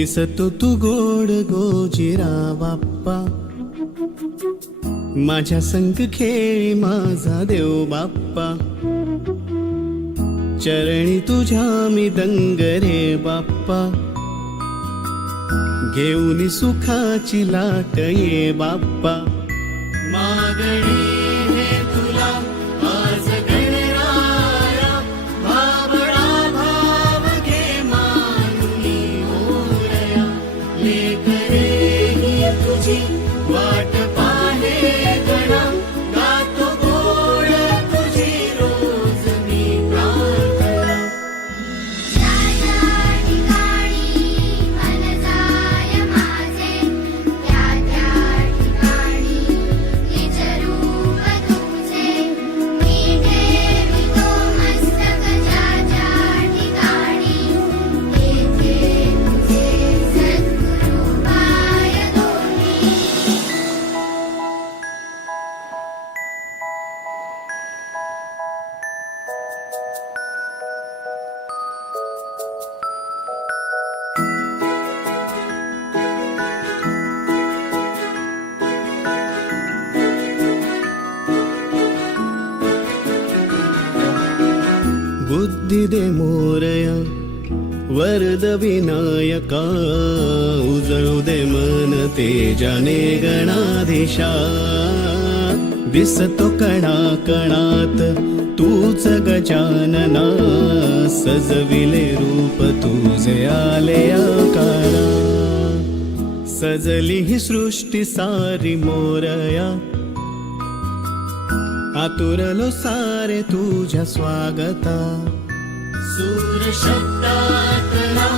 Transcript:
दिसतो तू गोड गोजिरा बाप्पा, माझ्या संग खेळी माझा देव बाप्पा, चरणी तुझ्या मी दंग रे बाप्पा, घेऊन सुखाची लाट ये बाप्पा, मागणी हे तुला आज गणराया, भावळा भाव घे मानुनी मोरया, लेकरे ही तुझी वाट पाहे गणा, गातो गोड तुझी रोज मी प्रार्थना. ज्या ज्या ठिकाणी मन जाय माझे, त्या त्या ठिकाणी निज रूप तुझे, मी ठेवितो मस्तक ज्या ज्या ठिकाणी, तेथे तुझे सद्गुरू पाय दोन्ही. बुद्धी दे मोरया वरद विनायका, उजळू दे मन तेजाने गणाधीशा, दिसतो कणा कणात तूच गजानना, सजविले रूप तुझे आले आकारा, सजली ही सृष्टी सारी मोरया, आतुरलो सारे तुझ्या स्वागता. सूर शब्दात ना